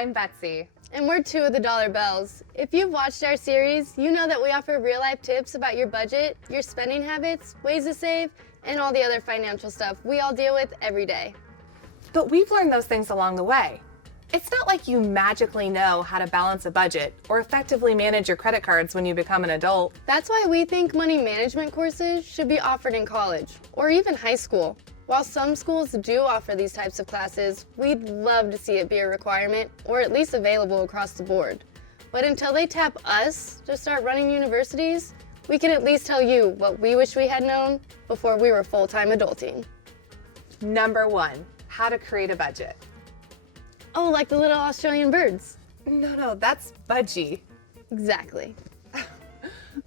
I'm Betsy. And we're two of the Dollar Bells. If you've watched our series, you know that we offer real-life tips about your budget, your spending habits, ways to save, and all the other financial stuff we all deal with every day. But we've learned those things along the way. It's not like you magically know how to balance a budget or effectively manage your credit cards when you become an adult. That's why we think money management courses should be offered in college or even high school. While some schools do offer these types of classes, we'd love to see it be a requirement or at least available across the board. But until they tap us to start running universities, we can at least tell you what we wish we had known before we were full-time adulting. Number 1, how to create a budget. Oh, like the little Australian birds. No, that's budgie. Exactly.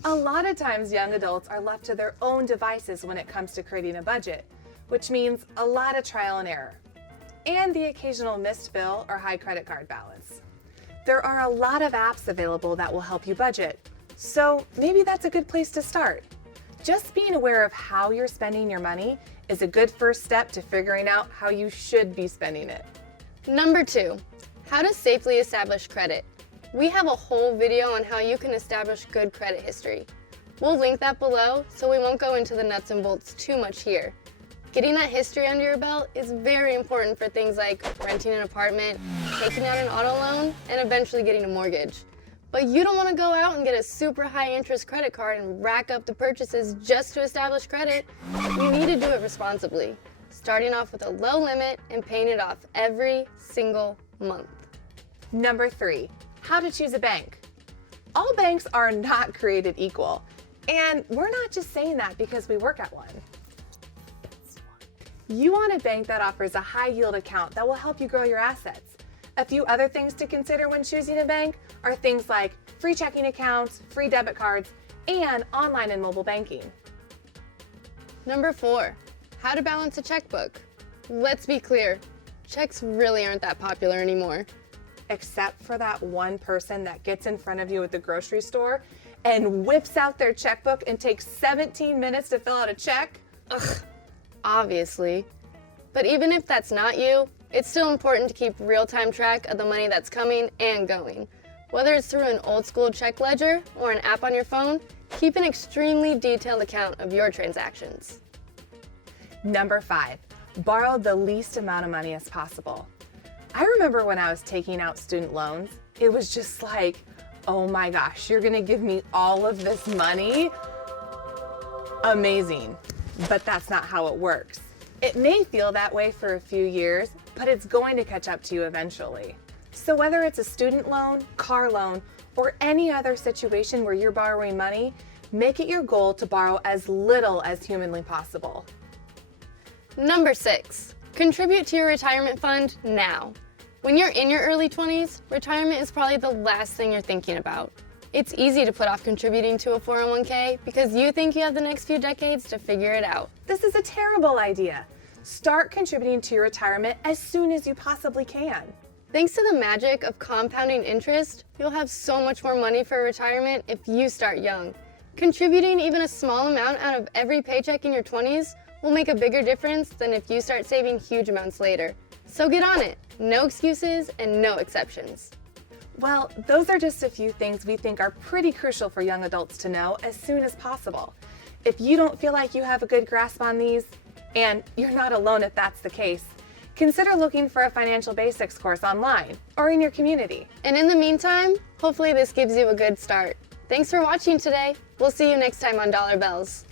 A lot of times young adults are left to their own devices when it comes to creating a budget, which means a lot of trial and error, and the occasional missed bill or high credit card balance. There are a lot of apps available that will help you budget, so maybe that's a good place to start. Just being aware of how you're spending your money is a good first step to figuring out how you should be spending it. Number 2, how to safely establish credit. We have a whole video on how you can establish good credit history. We'll link that below, so we won't go into the nuts and bolts too much here. Getting that history under your belt is very important for things like renting an apartment, taking out an auto loan, and eventually getting a mortgage. But you don't want to go out and get a super high interest credit card and rack up the purchases just to establish credit. You need to do it responsibly, starting off with a low limit and paying it off every single month. Number 3, how to choose a bank. All banks are not created equal, and we're not just saying that because we work at one. You want a bank that offers a high yield account that will help you grow your assets. A few other things to consider when choosing a bank are things like free checking accounts, free debit cards, and online and mobile banking. Number 4, how to balance a checkbook. Let's be clear, checks really aren't that popular anymore. Except for that one person that gets in front of you at the grocery store and whips out their checkbook and takes 17 minutes to fill out a check. Ugh, obviously. But even if that's not you, it's still important to keep real-time track of the money that's coming and going. Whether it's through an old-school check ledger or an app on your phone, keep an extremely detailed account of your transactions. Number 5, borrow the least amount of money as possible. I remember when I was taking out student loans, it was just like, oh my gosh, you're gonna give me all of this money? Amazing. But that's not how it works. It may feel that way for a few years, but it's going to catch up to you eventually. So whether it's a student loan, car loan, or any other situation where you're borrowing money, make it your goal to borrow as little as humanly possible. Number 6, contribute to your retirement fund now. When you're in your early 20s, retirement is probably the last thing you're thinking about. It's easy to put off contributing to a 401k because you think you have the next few decades to figure it out. This is a terrible idea. Start contributing to your retirement as soon as you possibly can. Thanks to the magic of compounding interest, you'll have so much more money for retirement if you start young. Contributing even a small amount out of every paycheck in your 20s will make a bigger difference than if you start saving huge amounts later. So get on it. No excuses and no exceptions. Well, those are just a few things we think are pretty crucial for young adults to know as soon as possible. If you don't feel like you have a good grasp on these, and you're not alone if that's the case, consider looking for a financial basics course online or in your community. And in the meantime, hopefully this gives you a good start. Thanks for watching today. We'll see you next time on Dollar Bells.